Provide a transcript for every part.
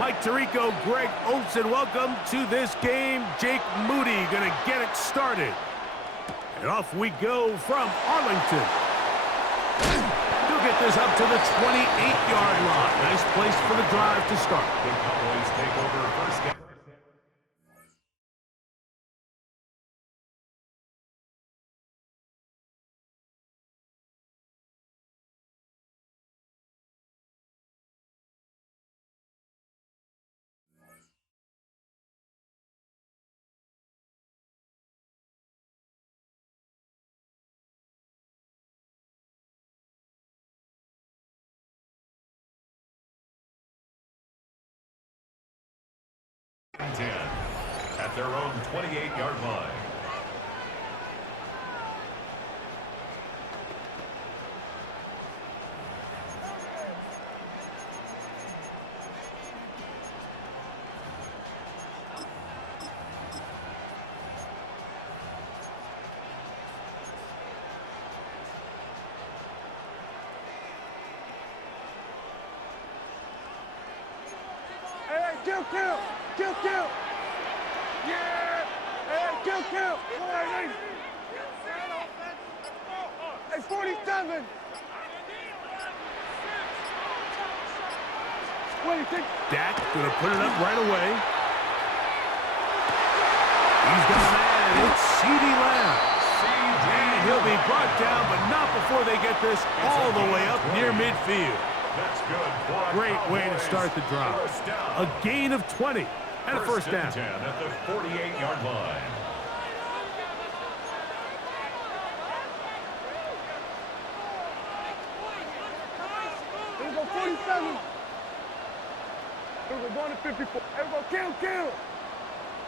Mike Tirico, Greg Olson, welcome to this game. Jake Moody going to get it started. And off we go from Arlington. He'll get this up to the 28-yard line. Nice place for the drive to start. The Cowboys take over first down. At their own 28-yard line. Hey, kill! Yeah! Hey, kill! All right, hey, 47! 26! Dak going to put it up right away. He's got a man. It's CeeDee Lamb. And he'll be brought down, but not before they get this all the way up near midfield. That's good. Great way to start the drive. A gain of 20 and a first down. 10 at the 48-yard line. Here we go, 47. Here we go, going to 54. Here we go, kill.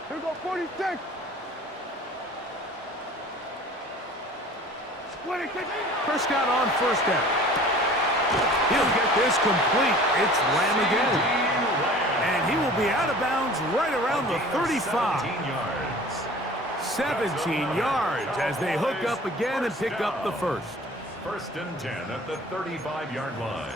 Here we go, 46. 26. Prescott on first down. He'll get this complete. It's Lamb again. And he will be out of bounds right around the 35. 17 yards as they hook up again and pick up the first. First and 10 at the 35-yard line.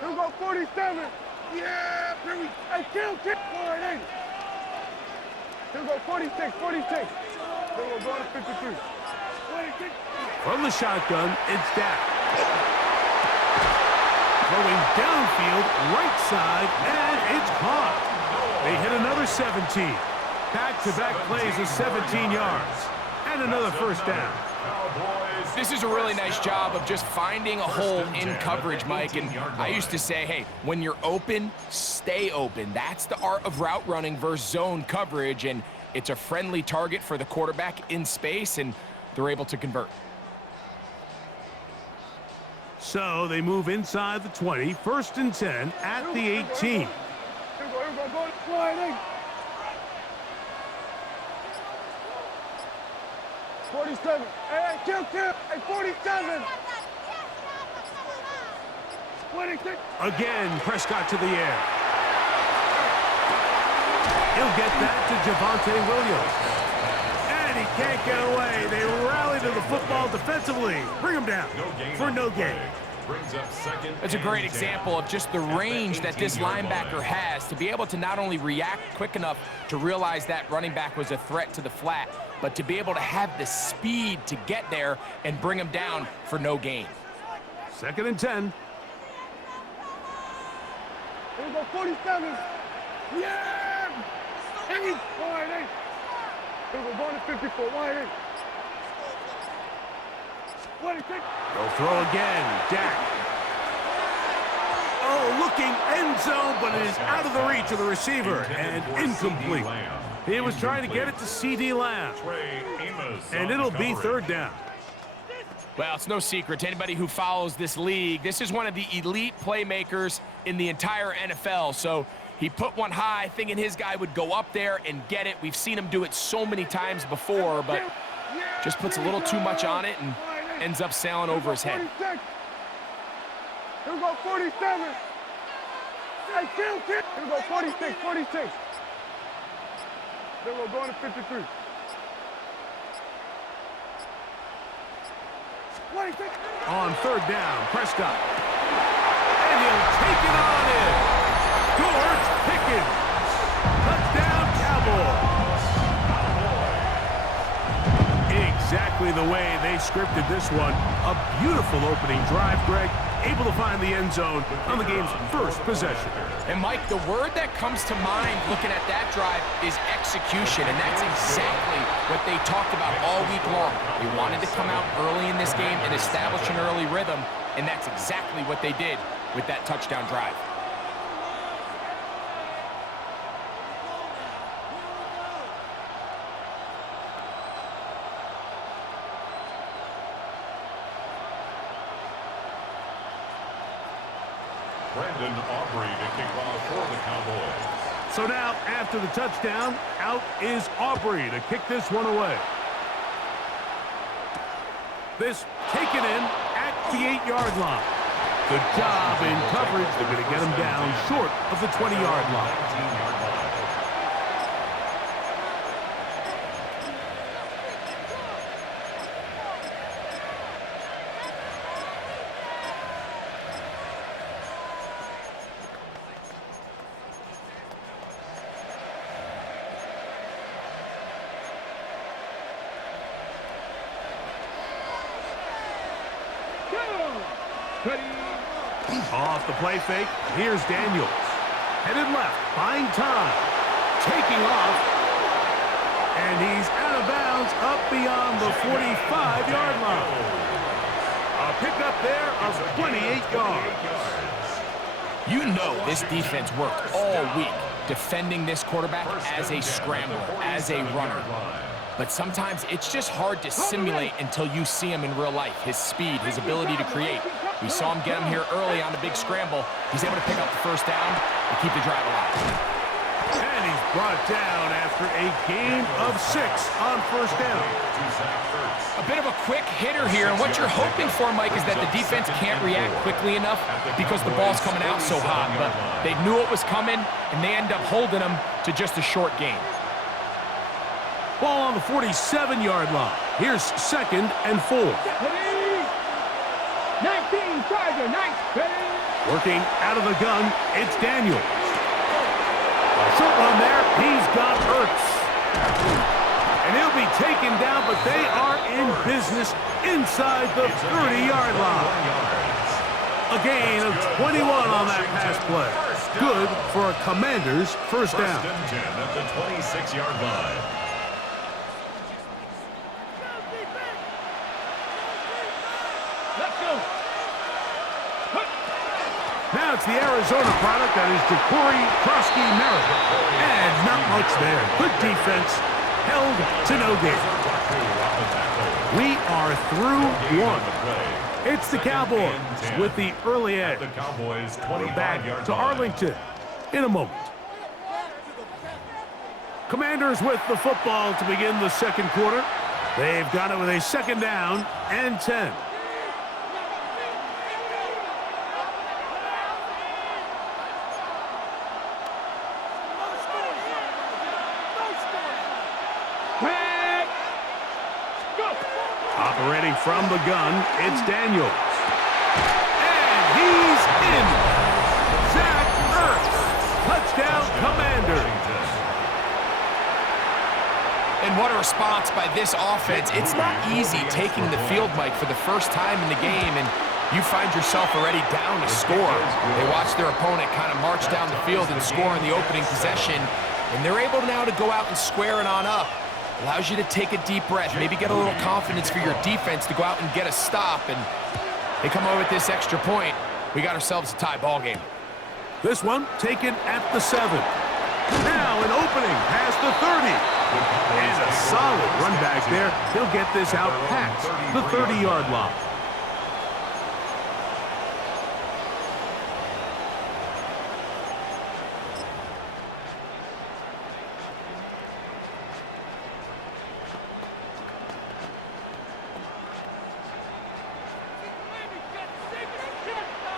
Here we go, 47. Yeah, here we hey, kill. All right, hey. Here we go, 46. Here we go, going to 53. 26. From the shotgun, it's Dak. Throwing downfield, right side, and it's caught. They hit another 17. Back-to-back plays of 17 yards. And another first down. This is a really nice job of just finding a hole in coverage, Mike. And I used to say, hey, when you're open, stay open. That's the art of route running versus zone coverage. And it's a friendly target for the quarterback in space, and they're able to convert. So they move inside the 20, first and 10 at the 18. Here we go, go to 20. 47. Hey, kill. Hey, 47. 26. Again, Prescott to the air. He'll get that to Javonte Williams. And he can't get away. They rally to the football defensively. Bring him down for no gain. It's a great example of just the range that this linebacker has to be able to not only react quick enough to realize that running back was a threat to the flat, but to be able to have the speed to get there and bring him down for no gain. Second and 10. Here we go, 47. Yeah! Hey, all right, hey. Here we go, going to 54. All right, hey. 26. They'll throw again. Dak. Oh, looking end zone, but it is out of the reach of the receiver and incomplete. He was trying to get it to CeeDee Lamb. And it'll be third down. Well, it's no secret to anybody who follows this league. This is one of the elite playmakers in the entire NFL. So he put one high, thinking his guy would go up there and get it. We've seen him do it so many times before, but just puts a little too much on it and ends up sailing over his head. Here we go, 47. Hey, kill. Here we go, 46. Then we'll go into 53. 26. On third down, Prescott. And he'll take it on in. George Pickens. Touchdown, Cowboys. Exactly the way they scripted this one. A beautiful opening drive, Greg. Able to find the end zone on the game's first possession. And Mike, the word that comes to mind looking at that drive is execution, and that's exactly what they talked about all week long. They wanted to come out early in this game and establish an early rhythm, and that's exactly what they did with that touchdown drive. Brandon Aubrey to kick off for the Cowboys. So now, after the touchdown, out is Aubrey to kick this one away. This taken in at the 8-yard line. Good job in coverage. They're going to get him down short of the 20-yard line. 19-yard line. Off the play fake, here's Daniels. Headed left, buying time. Taking off. And he's out of bounds up beyond the 45-yard line. A pickup there of 28 yards. You know this defense worked all week defending this quarterback as a scrambler, as a runner. But sometimes it's just hard to simulate until you see him in real life. His speed, his ability to create. We saw him get him here early on the big scramble. He's able to pick up the first down and keep the drive alive. And he's brought down after a gain of 6 on first down. A bit of a quick hitter here, and what you're hoping for, Mike, is that the defense can't react quickly enough because the ball's coming out so hot. But they knew it was coming, and they end up holding him to just a short gain. Ball on the 47-yard line. Here's 2nd and 4. 19, Tiger, 19. Working out of the gun, it's Daniels. Short run there, he's got Ertz. And he'll be taken down, but they are in business inside the 30-yard line. A gain of 21 on that pass play. Good for a Commander's first down. First and 10 at the 26-yard line. Now it's the Arizona product that is Ja'Cory Krosky-Merritt. And not much there. Good defense. Held to no gain. We are through one. It's the Cowboys with the early edge. The Cowboys 25-yard We're back to Arlington in a moment. Commanders with the football to begin the second quarter. They've got it with a 2nd down and 10. Operating from the gun, it's Daniels. And he's in. Zach Ertz. Touchdown, Commanders. And what a response by this offense. It's not easy taking the field, Mike, for the first time in the game, and you find yourself already down to score. They watch their opponent kind of march down the field and score in the opening possession, and they're able now to go out and square it on up. Allows you to take a deep breath, maybe get a little confidence for your defense to go out and get a stop, and they come over with this extra point. We got ourselves a tie ball game. This one taken at the 7. Now an opening past the 30. And a solid run back there. He'll get this out past the 30-yard line.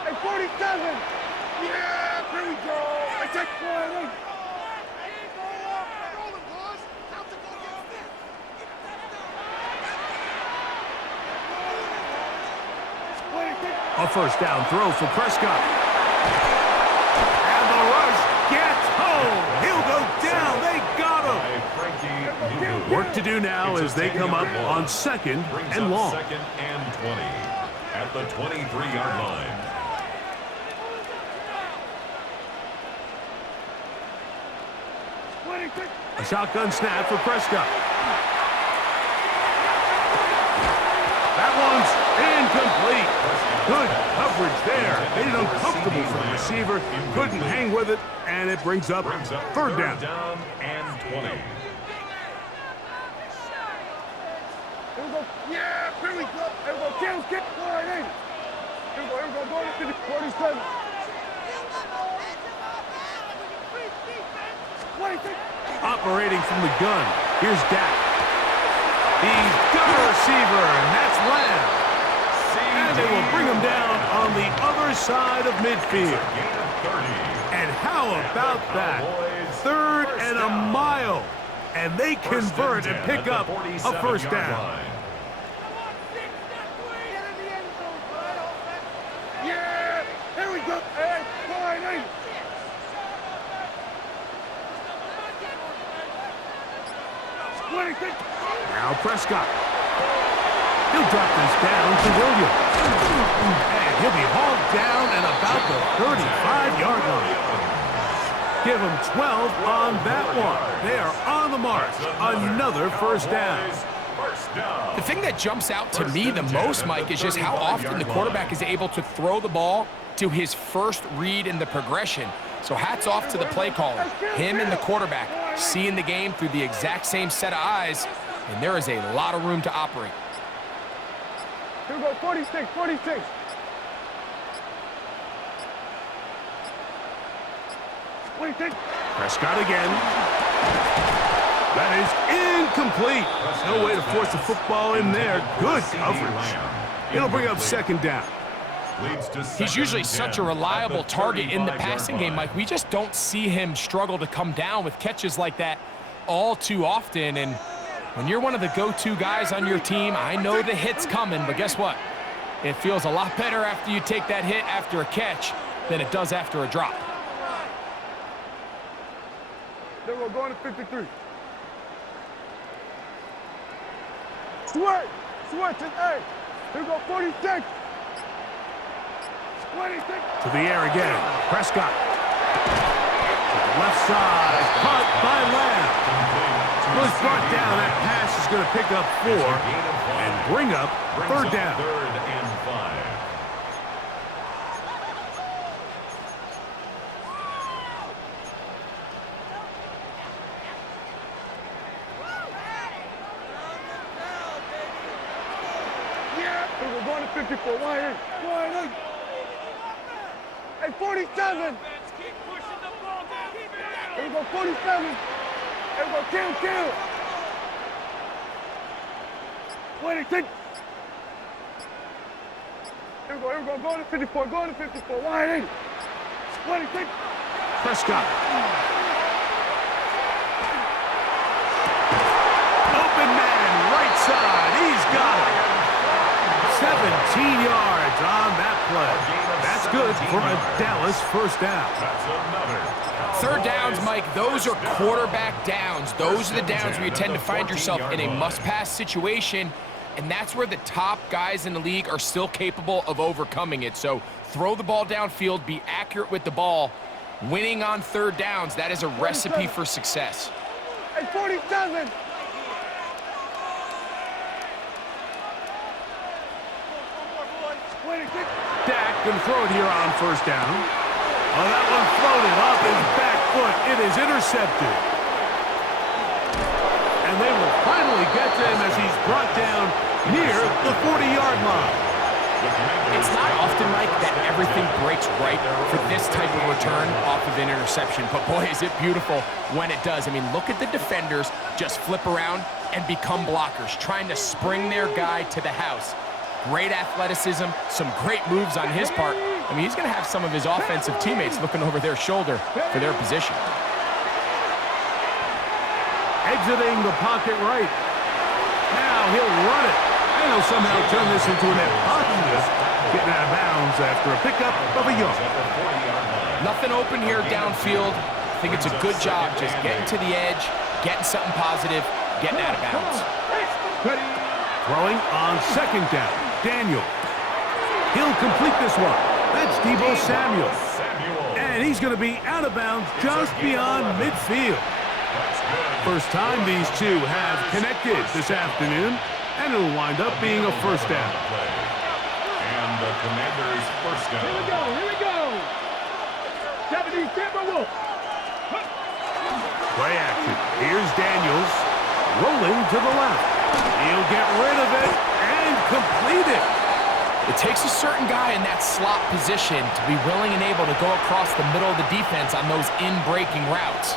Hey, 47. Yeah, here we go. I take 1. A first down throw for Prescott. And the rush gets home. He'll go down. They got him. Work to do now as they come up on second and long. Second and 20 at the 23-yard line. A shotgun snap for Prescott. That one's incomplete. Good coverage there. Made it uncomfortable for the receiver. Couldn't hang with it, and it brings up third down. And 20. Here we go. Yeah, here we go. Here we go. Kills, kick. All right, hey. Here we go. Here we go. Going to the 47. 26. Operating from the gun. Here's Dak. He's got a receiver, and that's Lamb. And they will bring him down on the other side of midfield. And how about that? Third and a mile. And they convert and pick up a first down. Yeah, here we go. Hey, all right, hey. Now Prescott. He'll drop this down to Williams. And he'll be hauled down at about the 35-yard line. Give him 12 on that one. They are on the mark. Another first down. The thing that jumps out to me the most, Mike, is just how often the quarterback is able to throw the ball to his first read in the progression. So hats off to the play caller. Him and the quarterback seeing the game through the exact same set of eyes, and there is a lot of room to operate. Here we go, 46, 46. Prescott again. That is incomplete. No way to force the football in there. Good coverage. It'll bring up second down. He's usually such a reliable target in the passing game, Mike. We just don't see him struggle to come down with catches like that all too often. And when you're one of the go-to guys on your team, I know the hit's coming, but guess what? It feels a lot better after you take that hit after a catch than it does after a drop. Then we're going to 53. Switch to A. Here we go, 46. 26. To the air again. Prescott. To the left side. Caught by Lamb. Was brought down. That pass is going to pick up 4 and bring up third down. Third and 5. Yeah. Here we're going to 54. Wide in. Hey, 47. Here we go, 47. Here we go, kill. 26. Here we go, going to 54, wide in. 26. Prescott. Open man, right side. He's got it. 17 yards on that play. That's good for a Dallas first down. Third downs, Mike, those are quarterback downs. Those are the downs where you tend to find yourself in a must-pass situation, and that's where the top guys in the league are still capable of overcoming it. So throw the ball downfield, be accurate with the ball. Winning on third downs, that is a recipe for success. Hey, 47. Dak can throw it here on first down. Oh, that one floated off his back foot. It is intercepted. And they will finally get to him as he's brought down near the 40-yard line. It's not often, Mike, that everything breaks right for this type of return off of an interception. But, boy, is it beautiful when it does. I mean, look at the defenders just flip around and become blockers, trying to spring their guy to the house. Great athleticism, some great moves on his part. I mean, he's going to have some of his offensive teammates looking over their shoulder for their position. Exiting the pocket right. Now he'll run it. And he'll somehow turn this into an impossible getting out of bounds after a pickup of a yard. Nothing open here downfield. I think it's a good job just getting to the edge, getting something positive, getting out of bounds. Throwing on second down, Daniel. He'll complete this one. That's Deebo Samuel. And he's going to be out of bounds just beyond midfield. First time these two have connected this afternoon, and it'll wind up being a first down. And the Commanders' first down. Here we go. 70 Timberwolves. Play action. Here's Daniels, rolling to the left. He'll get rid of it and complete it. It takes a certain guy in that slot position to be willing and able to go across the middle of the defense on those in-breaking routes.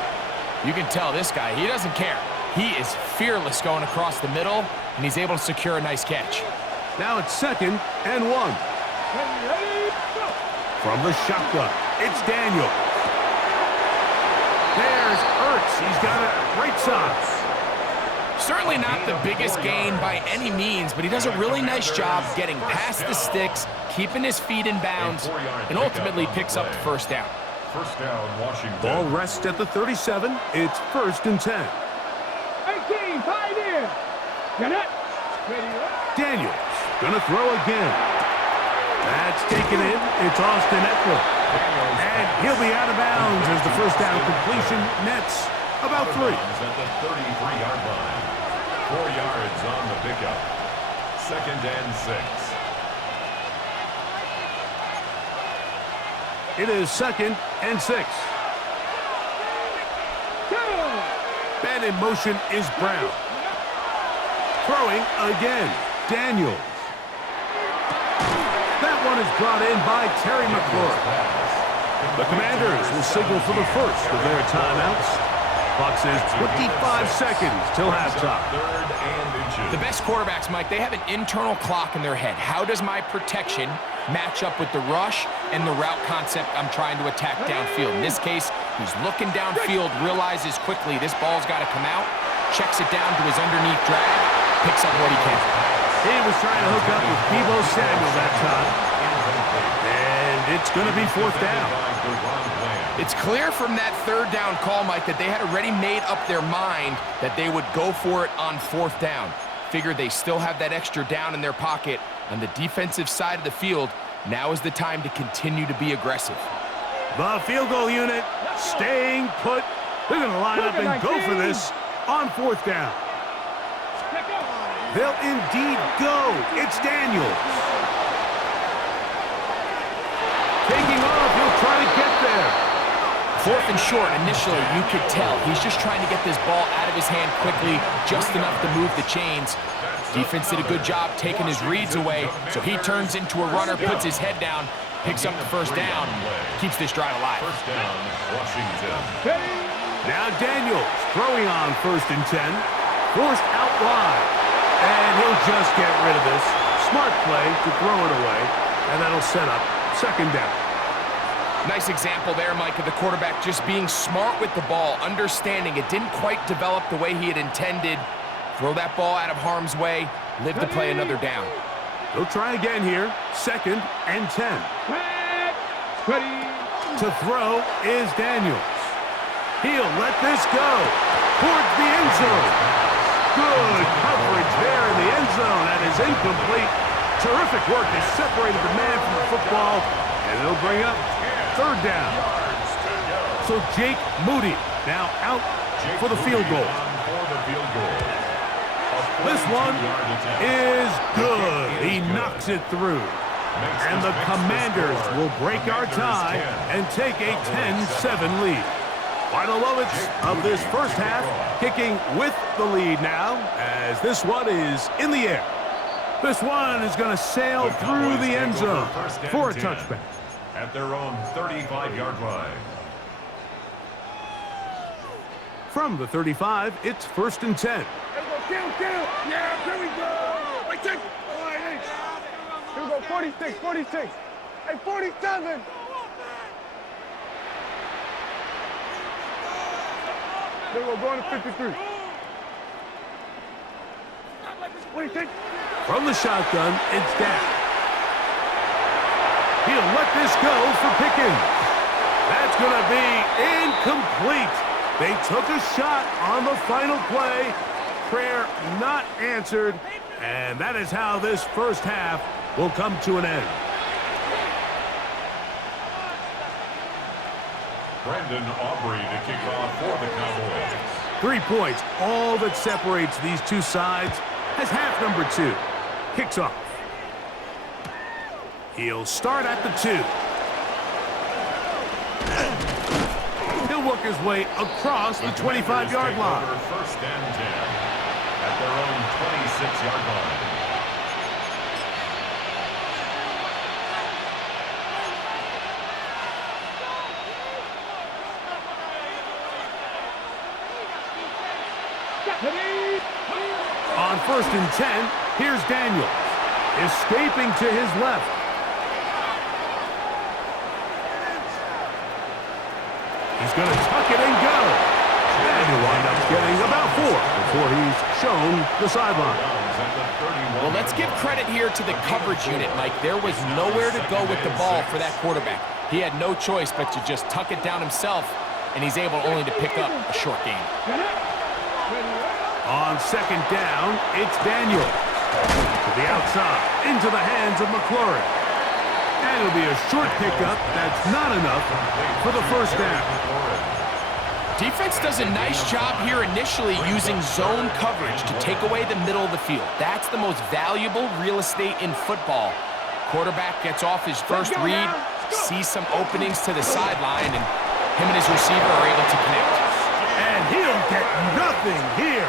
You can tell this guy, he doesn't care. He is fearless going across the middle, and he's able to secure a nice catch. Now it's 2nd and 1. From the shotgun, it's Daniel. There's Ertz. He's got it right side. Certainly not the biggest gain by any means, but he does a really nice job getting past the sticks, keeping his feet in bounds, and ultimately picks up the first down. First down, Washington. Ball rests at the 37. It's 1st and 10. 18, pioneer. Get it. Daniels gonna throw again. That's taken in. It's Austin Eckler. And he'll be out of bounds as the first down completion nets about 3. At the 33-yard line. 4 yards on the pickup. 2nd and 6. It is 2nd and 6. Man in motion is Brown. Throwing again, Daniels. That one is brought in by Terry McLaurin. The Commanders will signal for the first of their timeouts. Clock says 25 seconds till halftime. The best quarterbacks, Mike, they have an internal clock in their head. How does my protection match up with the rush and the route concept I'm trying to attack downfield? In this case, he's looking downfield, realizes quickly this ball's got to come out, checks it down to his underneath drag, picks up what he can. He was trying to hook up with Deebo Samuel that time. And it's going to be 4th down. It's clear from that 3rd down call, Mike, that they had already made up their mind that they would go for it on 4th down. Figure they still have that extra down in their pocket on the defensive side of the field. Now is the time to continue to be aggressive. The field goal unit staying put. They're going to line up and go for this on 4th down. They'll indeed go. It's Daniels. Taking off, he'll try to get there. 4th and short, initially, you could tell. He's just trying to get this ball out of his hand quickly, just enough to move the chains. Defense did a good job taking his reads away, so he turns into a runner, puts his head down, picks up the first down, keeps this drive alive. First down, Washington. Now Daniels throwing on 1st and 10. Forced out wide. And he'll just get rid of this. Smart play to throw it away, and that'll set up 2nd down. Nice example there, Mike, of the quarterback just being smart with the ball, understanding it didn't quite develop the way he had intended. Throw that ball out of harm's way, live to play another down. He'll try again here, 2nd and 10. To throw is Daniels. He'll let this go towards the end zone. Good coverage there in the end zone. That is incomplete. Terrific work. They separated the man from the football, and it'll bring up 3rd down. So Jake Moody now out for the field goal. This one is good. He knocks it through. And the Commanders will break our tie and take a 10-7 lead. Final moments of this first half, kicking with the lead now, as this one is in the air. This one is going to sail through the end zone for a touchback. At their own 35-yard line. From the 35, it's 1st and 10. Yeah, here we go. Wait, take. Here we go, 46, 46. Hey, 47. Then we're going to 53. Wait, take. From the shotgun, it's Dak. He'll let this go for Pickens. That's going to be incomplete. They took a shot on the final play. Prayer not answered. And that is how this first half will come to an end. Brandon Aubrey to kick off for the Cowboys. 3 points, all that separates these two sides, as half number 2 kicks off. He'll start at the 2. He'll work his way across the 25-yard line. First and 10 at their own 26-yard line. On first and 10, here's Daniels, escaping to his left. He's going to tuck it and go. And he'll wind up getting about 4 before he's shown the sideline. Well, let's give credit here to the coverage unit, Mike. There was nowhere to go with the ball for that quarterback. He had no choice but to just tuck it down himself, and he's able only to pick up a short gain. On second down, it's Daniels. To the outside, into the hands of McLaurin. And it'll be a short pickup. That's not enough for the first down. Defense does a nice job here initially using zone coverage to take away the middle of the field. That's the most valuable real estate in football. Quarterback gets off his first read, sees some openings to the sideline, and him and his receiver are able to connect. And he'll get nothing here.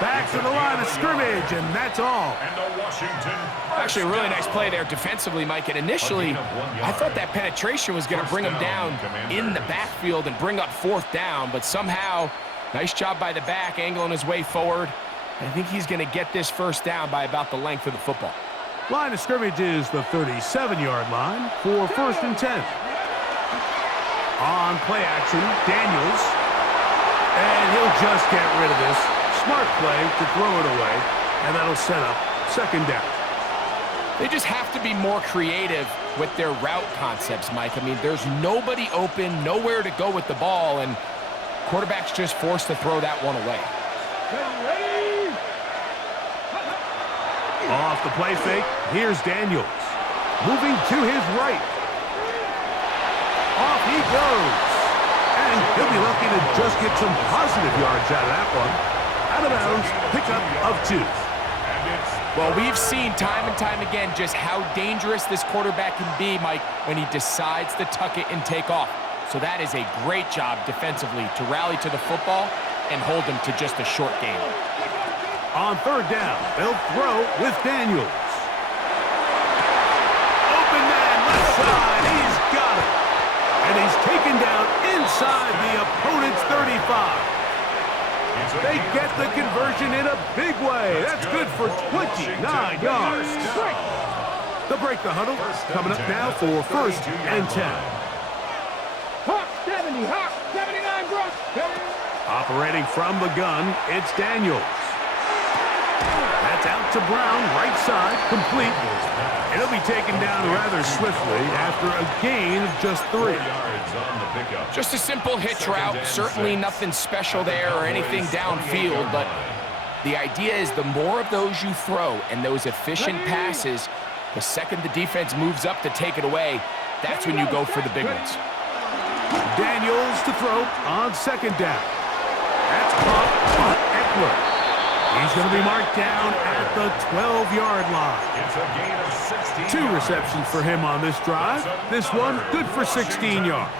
Back to the line of scrimmage, and that's all. Actually, a really nice play there defensively, Mike. And initially, I thought that penetration was going to bring him down in the backfield and bring up fourth down. But somehow, nice job by the back, angling his way forward. I think he's going to get this first down by about the length of the football. Line of scrimmage is the 37-yard line for first and 10. On play action, Daniels. And he'll just get rid of this. Smart play to throw it away, and that'll set up second down. They just have to be more creative with their route concepts, Mike. I mean, there's nobody open, nowhere to go with the ball, and quarterback's just forced to throw that one away. Off the play fake, here's Daniels. Moving to his right. Off he goes. And he'll be lucky to just get some positive yards out of that one. Out of bounds, pickup of 2. Well, we've seen time and time again just how dangerous this quarterback can be, Mike, when he decides to tuck it and take off. So that is a great job defensively to rally to the football and hold him to just a short gain. On third down, they'll throw with Daniels. Open man, left side, he's got it. And he's taken down inside the opponent's 35. They get the conversion in a big way. That's good for 29 yards. They'll break the huddle. Coming up now for first and 10. Hawk 70, Hawk 79, bro. Operating from the gun, it's Daniels. That's out to Brown, right side, complete. It'll be taken down rather swiftly after a gain of just 3. Just a simple hitch route. Certainly nothing special there or anything downfield, but the idea is the more of those you throw and those efficient passes, the second the defense moves up to take it away, that's when you go for the big ones. Daniels to throw on second down. That's caught by Eckler. He's going to be marked down at the 12-yard line. It's a gain of 16 2 receptions for him on this drive. This one good for 16 yards.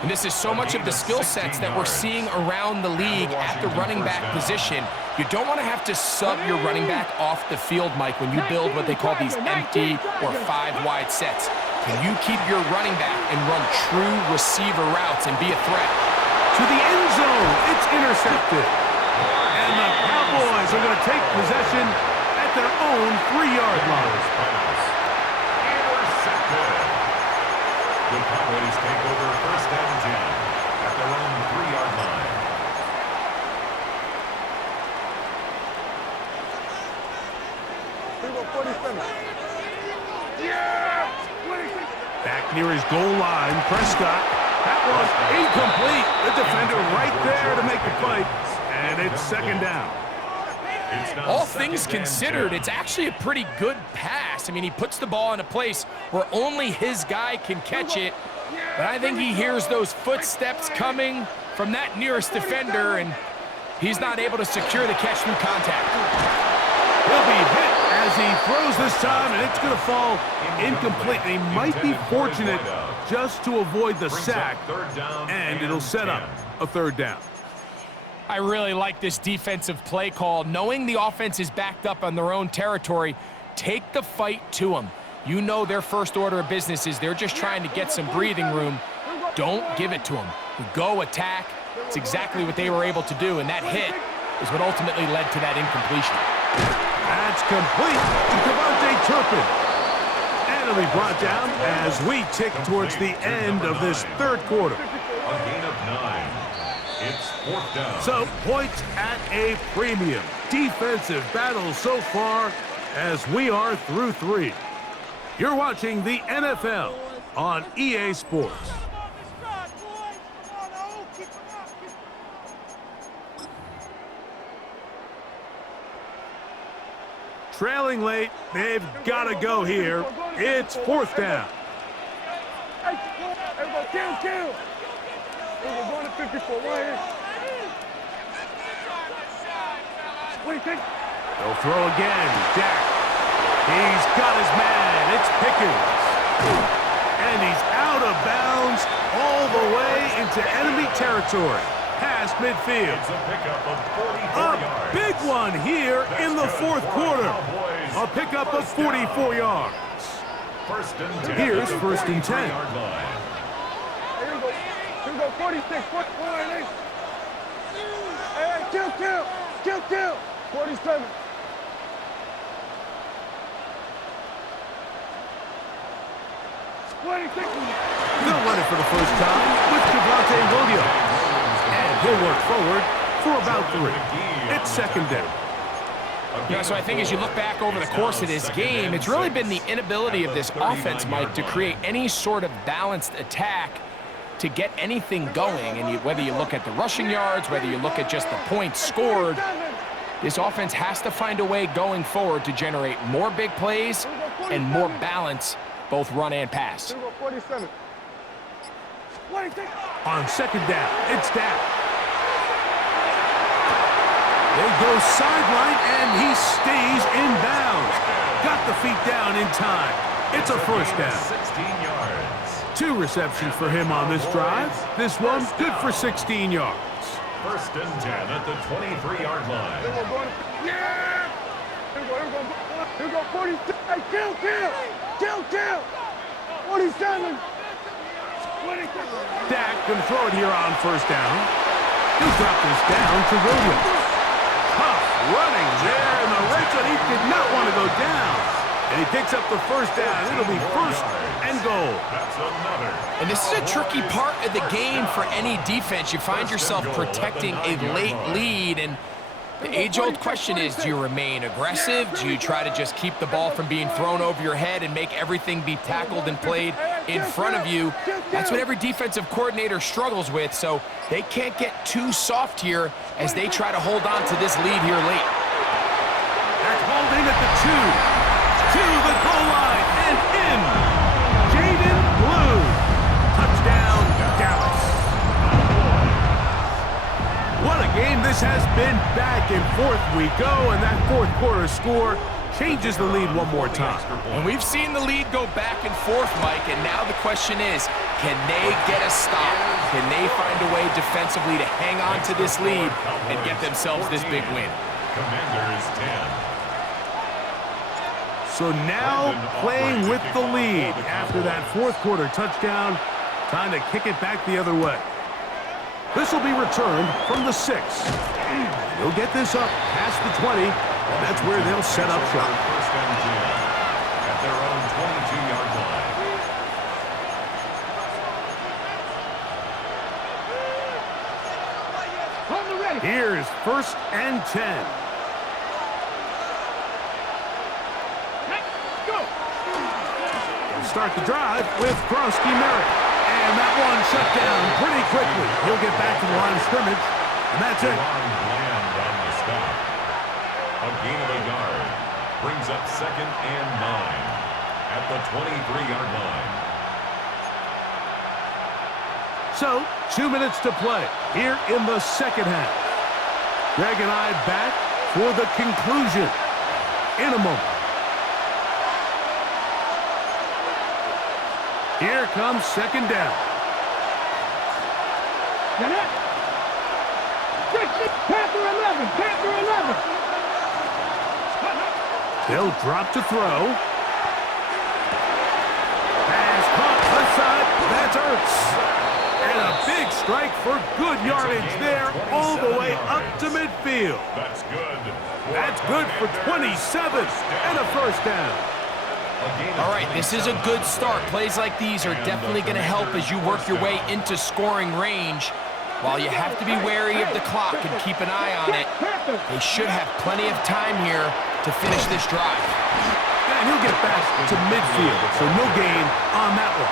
And this is so much of the skill sets that we're seeing around the league at the running back position. You don't want to have to sub your running back off the field, Mike, when you build what they call these empty or 5-wide sets. Can you keep your running back and run true receiver routes and be a threat? To the end zone, it's intercepted. And the Cowboys are going to take possession at their own 3-yard line. Intercepted. The Cowboys take over first and 10 at their own 3-yard line. Here we go, 47. Yeah! Back near his goal line, Prescott. That was incomplete. The defender right there to make the play. And it's second down. All things considered, it's actually a pretty good pass. I mean, he puts the ball in a place where only his guy can catch it. But I think he hears those footsteps coming from that nearest defender, and he's not able to secure the catch through contact. He'll be hit as he throws this time, and it's going to fall incomplete. And he might be fortunate just to avoid the sack, and it'll set up a third down. I really like this defensive play call. Knowing the offense is backed up on their own territory, take the fight to them. You know their first order of business is they're just trying to get some breathing room. Don't give it to them. Go attack. It's exactly what they were able to do, and that hit is what ultimately led to that incompletion. That's complete to Devontae Turpin. And it'll be brought down as we tick towards the end of this third quarter. A gain of 9. It's fourth down. So, points at a premium. Defensive battle so far as we are through 3. You're watching the NFL on EA Sports. Trailing late, they've got to go here. It's fourth down. Kill. We're going to 54 right here. What do you think? They'll throw again. Dak. He's got his man. It's Pickens. And he's out of bounds all the way into enemy territory. Past midfield. It's a pickup of 44 yards. Big one here in the fourth quarter. A pickup of 44 yards. First and 10. Here's first and 10. Here we go, 46, 44, hey, kill, 47. They'll run it for the first time with Javonte Williams. And he'll work forward for about 3. It's second down. Yeah, so I think as you look back over the course of this game, it's really been the inability of this offense, Mike, to create any sort of balanced attack to get anything going. And whether you look at the rushing yards, whether you look at just the points scored, this offense has to find a way going forward to generate more big plays and more balance, both run and pass. 47. On second down, it's Dak. They go sideline, and he stays in bounds. Got the feet down in time. It's a first down. 16 yards. 2 receptions for him on this drive. This one good for 16 yards. First and 10 at the 23-yard line. Yeah! Here we go, 46. Hey, kill! 47. Dak gonna throw it here on first down. He'll drop this down to Williams. Tough running there in the red zone. He did not want to go down. And he picks up the first down. It'll be first and goal. That's another. And this is a tricky part of the game for any defense. You find yourself protecting a late lead, and the age-old question is, do you remain aggressive? Do you try to just keep the ball from being thrown over your head and make everything be tackled and played in front of you? That's what every defensive coordinator struggles with, so they can't get too soft here as they try to hold on to this lead here late. They're holding at the 2. To the goal line and in. Jaden Blue. Touchdown, Dallas. What a game this has been. Back and forth we go, and that fourth quarter score changes the lead one more time. And we've seen the lead go back and forth, Mike, and now the question is, can they get a stop? Can they find a way defensively to hang on to this lead and get themselves this big win? Commanders 10. So now playing with the lead after that fourth quarter touchdown, time to kick it back the other way. This will be returned from the 6. They'll get this up past the 20, and that's where they'll set up shop. First and 10 at their own 22-yard line. Here's first and 10. start the drive with Krosky Merritt. And that one shut down pretty quickly. He'll get back to the line of scrimmage, and that's it. Bland on the stop. A gain of a yard brings up 2nd and 9 at the 23-yard line. So, 2 minutes to play here in the second half. Greg and I back for the conclusion in a moment. Here comes 2nd down. Panther 11, Panther 11. They'll drop to throw. Pass caught left side. That's Ertz. And a big strike for good yardage there all the way up to midfield. That's good. That's good for 27 and a first down. All right, this is a good start. Plays like these are definitely going to help as you work your way into scoring range. While you have to be wary of the clock and keep an eye on it, they should have plenty of time here to finish this drive. And he'll get back to midfield, so no gain on that one.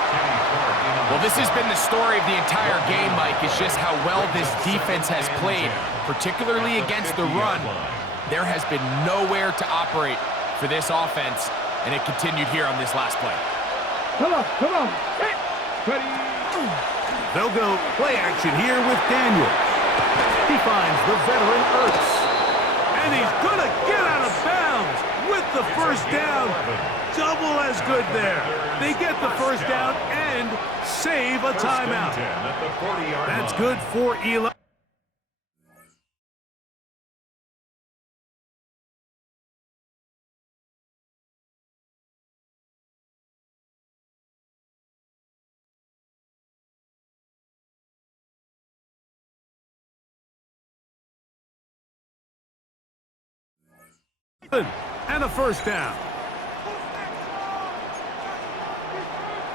Well, this has been the story of the entire game, Mike. It's just how well this defense has played, particularly against the run. There has been nowhere to operate for this offense, and it continued here on this last play. Come on, come on. Ready. They'll go play action here with Daniel. He finds the veteran Ertz. And he's going to get out of bounds with the first down. Double as good there. They get the first down and save a timeout. That's good for Eli. And a first down.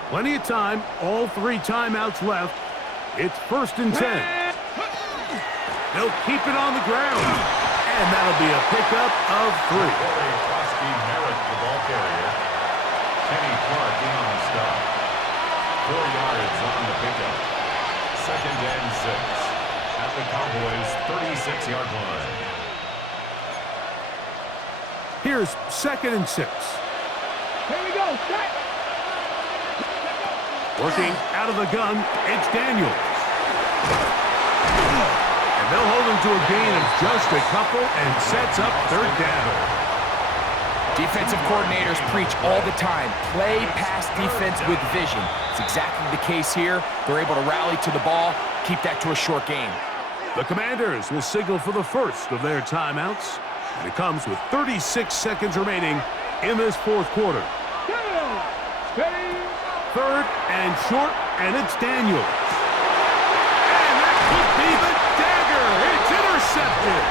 Plenty of time, all 3 timeouts left. It's 1st and 10. They'll keep it on the ground. And that'll be a pickup of 3. Krosky Merritt, the ball carrier. Kenny Clark in on the stop. 4 yards on the pickup. 2nd and 6 at the Cowboys' 36-yard line. Here's 2nd and 6. Here we go. Set. Working out of the gun, it's Daniels. And they'll hold him to a gain of just a couple and sets up 3rd down. Defensive coordinators preach all the time, play pass defense with vision. It's exactly the case here. They're able to rally to the ball, keep that to a short game. The Commanders will signal for the first of their timeouts. And it comes with 36 seconds remaining in this 4th quarter. 3rd and short, and it's Daniels. And that could be the dagger. It's intercepted.